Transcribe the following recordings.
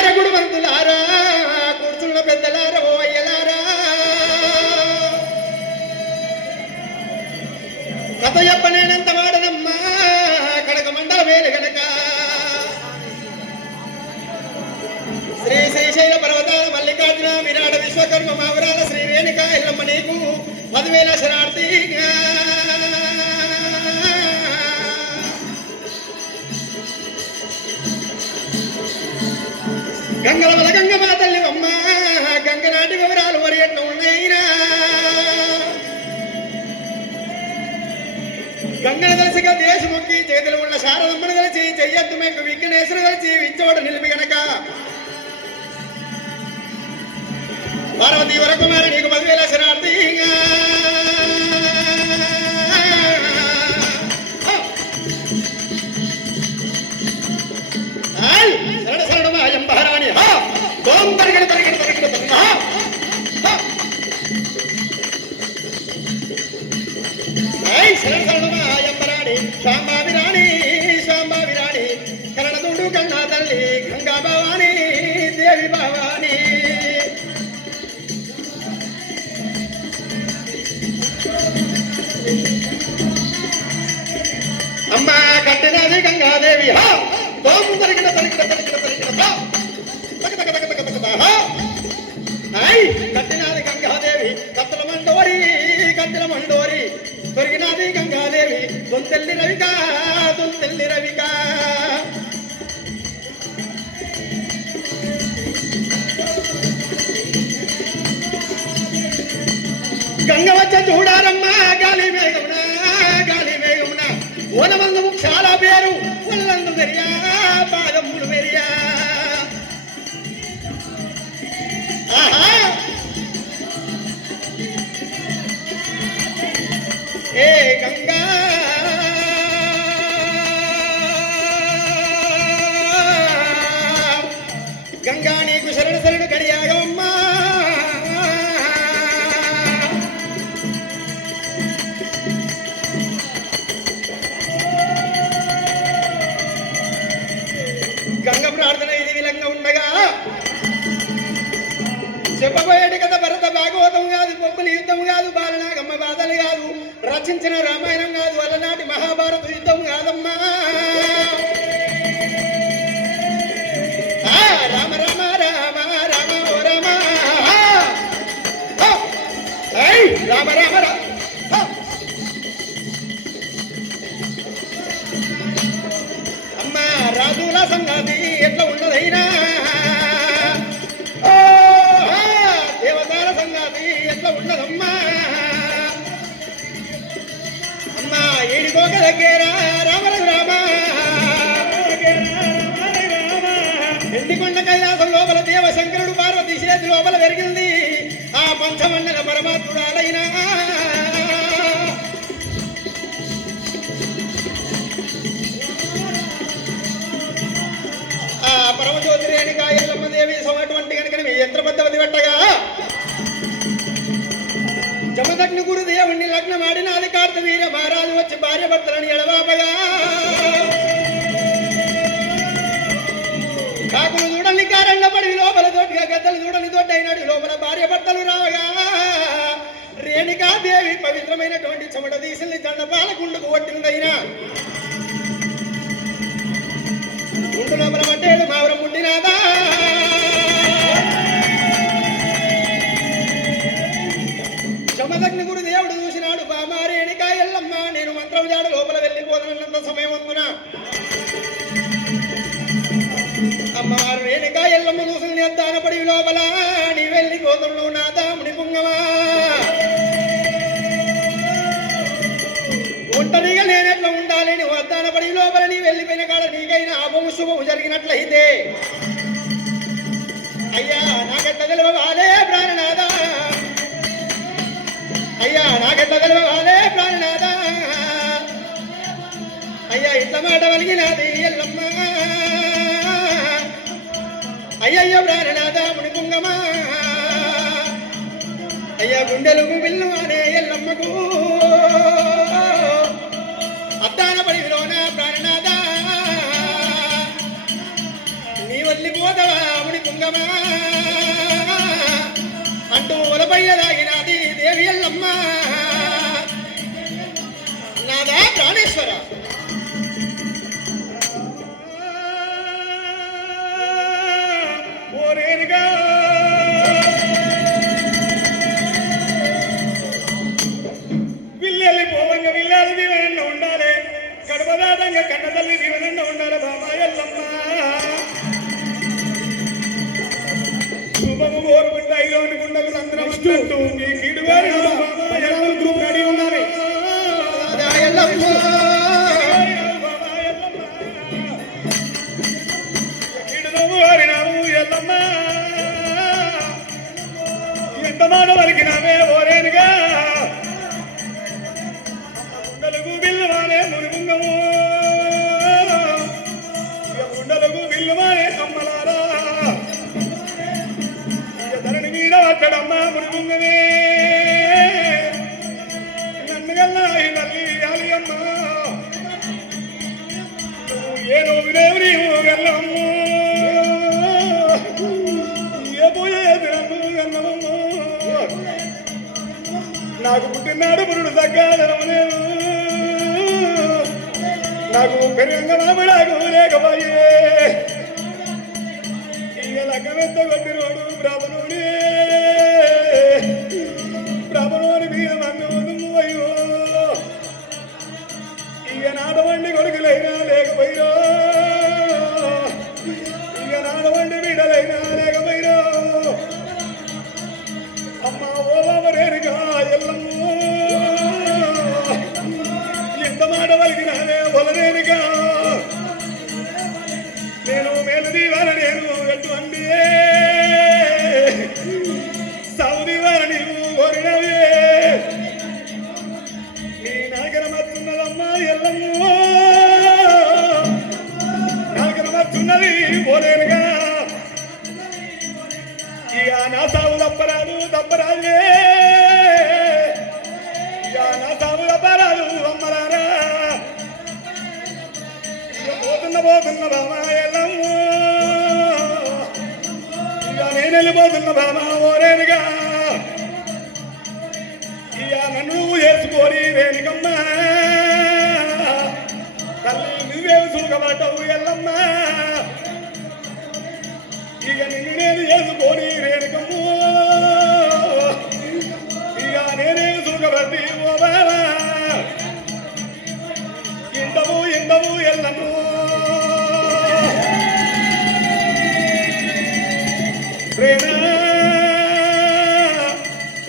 అయ్యలారా గుడివంతులారా కూర్చున్న పెద్దలారా ఓ అయ్యలారా కథ చెప్పనేనంత వాడనమ్మా కడక మండల వేలు గనక శ్రీ శ్రీశైల పర్వతాల మల్లికార్జున విరాట విశ్వకర్మ మావరాల శ్రీ రేణుక ఎల్లమ్మ నీకు 10,000 శరణార్థి గంగల వల గంగమ్మ తల్లి అమ్మ గంగనాటి వివరాలు మరి ఎట్లా ఉన్నాయినా గంగను కలిసిగా దేశముక్కి చేతులు ఉన్న శారదమ్మను కలిసి చెయ్యద్దు మీకు విఘ్నేశ్వరు కలిసి విచ్చోడ నిలిపి గనక పార్వతీ వరకుమారి నీకు 10,000 శరణార్థి శరణ శరణమాయం బహరాణి ఓం పరిగణ పరిగణ పరిగణ శరణ శరణమాయం బరాణి శాంబావిరాణి శాంబావిరాణి కరణదుడు కన్నా తల్లి గంగా భవాని దేవి భవాని అమ్మ కట్టినది గంగాదేవి కట్టినాది గంగాదేవి కత్తల మండోరి దొరికినది గంగాదేవి దొంతెల్లి రవిక గంగ వచ్చ చూడారమ్మా గాలి మేఘమున ఓనమందు చాలా పేరు ఒళ్ళందు మెరియా పాదములు మెరియా ఏ గంగా గంగా నీకు శరణు గడియాగమ్మా గంగ ప్రార్థన ఇది విలంగా ఉండగా చెప్పబోయేటి కదా భరత భాగవతం కాదు బొబ్బుల యుద్ధం కాదు బాలనాగమ్మ బాధలు కాదు రచించిన రామాయణం కాదు అలనాటి మహాభారత యుద్ధం కాదమ్మా రామ రామ రామ రామ ఓ రామ రామ రామ రామ అమ్మా రాజుల సంగతి ఎట్లా ఉన్నదైనా దేవతాల సంగతి ఎట్లా ఉన్నదమ్మా అమ్మా ఏడికోక దగ్గర రామరఘు రామ ఎండికొండ కైలాసం లోపల దేవశంకరుడు పార్వతీ చేతి లోపల పెరిగింది ఆ పంచమండల పరమాత్ముడాలైనా పరమజ్యోతి రేణుక ఎల్లమ్మ దేవి సమటువంటి కనుక మీ యంత్రబద్ధవతి పెట్టగా జమదగ్ని గురు దేవుణ్ణి లగ్నం ఆడిన అధికార్త వీర మహారాజు వచ్చి భార్య భర్తలని ఎడవాపగా కాకులు చూడని కారణ్య పడి లోపల తోటిగా గద్దలు చూడని తోటి అయినాడు లోపల భార్య భర్తలు రావగా రేణుకాదేవి పవిత్రమైనటువంటి చెమట తీసిల్ని దండపాల గుండుకు కొట్టిందైనా గుండు లోపల పట్టేడు మావరం పుట్టినాదా జమదగ్ని గురు దేవుడు చూసినాడు బామా రేణుక ఎల్లమ్మ నేను మంత్రం జాడ లోపల వెళ్ళిపోతున్నంత సమయం అందున అమ్మవారు రేణుక ఎల్లమ్మ చూసిన దానపడి లోపల నీ వెళ్ళిపోతున్నావు నా దాముని పుంగమా ఒంటరిగా నేనెట్లా ఉండాలి నువ్వు అద్దానపడి లోపల నీ వెళ్ళిపోయిన కాడ నీకైనా అభము శుభము జరిగినట్లయితే అయ్యా నాకెట్లా తెలియవాలే ప్రాణనాథ అయ్యా నాకెట్లా తెలియవాలే ప్రాణనాథ అయ్యా ఇట్లా మాట వలిగినది ఎల్లమ్మ అయ్యయ్య ప్రాణనాథ మునిపుంగమా అయ్యా గుండెలకు బిల్లు అనే ఎల్లమ్మకు అద్దాన పడి విలోన ప్రాణనాథ నీ వల్లిపోతావా మంగమా అంటూ ఒలపయ్యలాగినది దేవి ఎల్లమ్మ నాదా ప్రాణేశ్వర ఓరేరుగా విల్లెల్లి పోవంగా విల్లాలి దీవెనన్న ఉండాలి కడపదాటంగా కన్న తల్లి దీవెనన్న ఉండాలి బాబా ఎల్లమ్మ శుభము కోరుకుంటే ఐలోని గుండెలు అందరం వస్తుంటూ మీ కీడు వారి గ్రూప్ రెడీ ఉన్నారు ఎంత మాట వలికినావే ఓరేనుగా గుండెలకు బిల్లు మానే మునిగుంగము గుండెలకు బిల్లు మానే అమ్మలారా ధరణి మీద వచ్చడమ్మ మునిగుంగమే నన్ను గల్లా తల్లి ఆలి అమ్మ ఏ నోవి రేవు నీవు గల్లమ్మ నాకు పుట్టినాడు పురుడు తగ్గాదనలేదు నాకు పెరుగంగ మామిడాకు లేకపోయే ఇక లగ్గమెత్త కొట్టినోడు బ్రాహ్మణుని మీద మన్ను అయ్యో ఇక నాడవండి కొడుకులైనా లేకపోయిరో ఇక నాడవండి బిడ్డలైనా లేకపోయిరో అమ్మ ఓ బాబరేరుగా ఎల్లమ్మ ఎంత మాట వలిగినానే ఒలరేనుగా నేను మేలుదీవార నేను ఎటువంటి సౌదీవార నీవు కోరినవే నీ నాగరమత్తున్నదమ్మా ఎల్లమ్మ నాగరమత్తున్నది ఓరేనుగా ఇక నా సాగు తప్పరాజే ఇక నా సాగు తప్పరాదు అమ్మలారా ఇక పోతున్న బామా ఎల్లమ్మ ఇక నేను వెళ్ళిపోతున్న బామా ఓరేనుగా ఇక నన్ను వేసుకొని రేణుకమ్మ తల్లి నువ్వేవి సూకబడ్డావు ఎల్లమ్మ ఇక నిన్ను నేను చేసుకొని రేణుకమ్మ ఇక నేనే సూకబట్టి ఓ బాబా ఇండవు ఎల్లమ్మ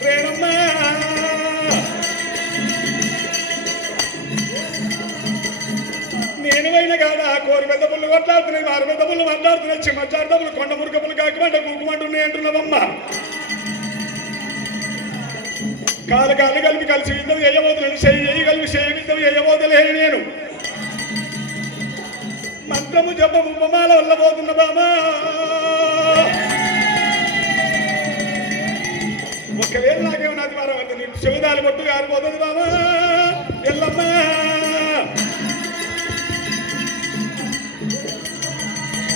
రేణమ్మ నేను పోయిన కాదా కోరి పెద్ద పుల్లు కొట్లాడుతున్నాయి మారు పెద్ద పుల్లు మాట్లాడుతున్నాయి చిమ్మచారుతపులు కొండ మురుకపులు కాకమంటే కుక్కుమంటున్నాయి అంటున్నావమ్మా కాలు కలిపి కలిసి యుద్ధం చేయబోతున్నాను చెయ్యి కలిపి యుద్ధం చేయబోతలే నేను మంత్రము జప ఉపమాల వల్ల పోతున్న బామా ఒకవేళ నాకేమన్నది వారం నీ చెవిదాలు పట్టు కారిపోతుంది బామా ఎల్లమ్మ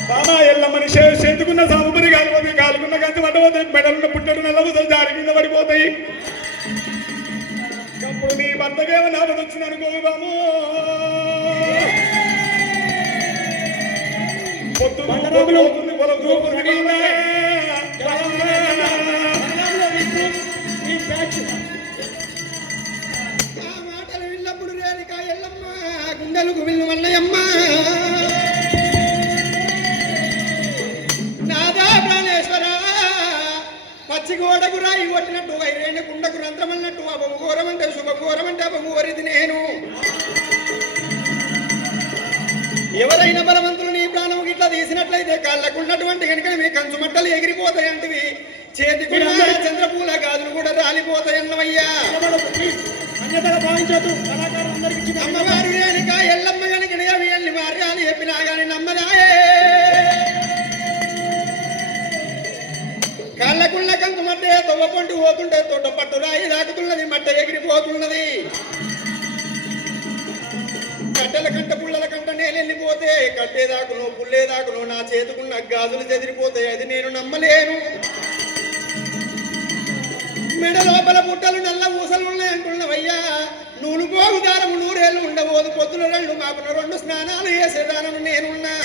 బామా ఎల్లమ్మని చేతుకున్న సాముపరి కాలిపోతుంది కాలుకున్న కంచి పట్టబోతాయి మెడలున్న పుట్టడు నల్లబుతలు జారి కింద పడిపోతాయి అప్పుడు నీ భర్తకేమో నాపది వచ్చింది అనుకో బాము మాటలు విన్నప్పుడు రేణుక ఎల్లమ్మ గుండెలకు విల్లు వల్లయమ్మ నాదా ప్రాణేశ్వర పచ్చిగోడకు రాయి కొట్టినట్టు వైరేణ కుండకు రంధ్రమన్నట్టు అబము ఘోరమంటే శుభఘోరమంటే అబము వరిది నేను ఎవరైనా బలవంతులు నీ ప్రాణం గిట్లా తీసినట్లయితే కాళ్ళకున్నటువంటి కనుక మీ కంచు మట్టలు ఎగిరిపోతాయంటివి చేతికి చంద్రపూల గాజులు కూడా రాలిపోతాయన్నవయ్యా అమ్మవారు రేణుక ఎల్లమ్మ కనుక వీళ్ళని మార్యాలు చెప్పినా గాని నమ్మదాయే కాళ్ళకున్న కంచు మట్టే తొవ్వపంటి పోతుంటే తోట పట్టు రాయి దాటుతున్నది మట్ట ఎగిరిపోతున్నది కట్టెల కంట పుల్లల కంట నేను వెళ్ళిపోతే కట్టేదాకును పుల్లేదాకును నా చేతుకున్న గాజులు చెదిరిపోతాయి, అది నేను నమ్మలేను. మెడ లోపల పుట్టలు నల్ల ఊసలు ఉన్నాయంటున్నవయ్యా, నూనె పోగు దారము నూరేళ్ళు ఉండబోదు, పొద్దున 2 మాపున 2 స్నానాలు చేసేదానము నేనున్నా.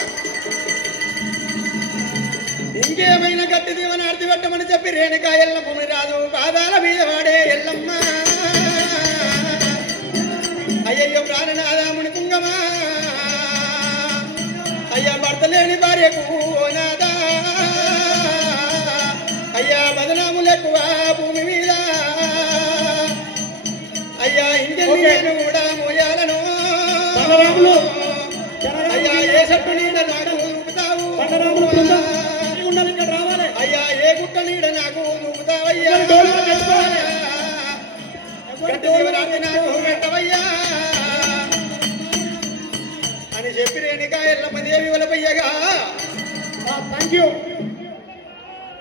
ఇంకేమైనా గట్టి దీవని అర్థి పెట్టమని చెప్పి రేణుకా ఎల్లమ్మని రాదు పాదాల మీద వాడే ఎల్లమ్మ. అయ్యయ్యో ప్రాణనాదాముని కుంగమా, అయ్యా భర్త లేని భార్యకు నాదా, అయ్యా బదనాములు ఎక్కువ భూమి మీద, అయ్యా ఇంకెన్ని నేను కూడా మోయాలను, అయ్యా ఏ చెట్టు నీడ నాకు చూపుతావు, అయ్యా ఏ గుట్ట నీడ నాకు చూపుతావయ్యా, గట్టి దీవనాన్ని నాకు పెట్టవయ్యా అని చెప్పి రేణుకా ఎల్లమ్మ దేవి వలపయ్యగా. Thank you.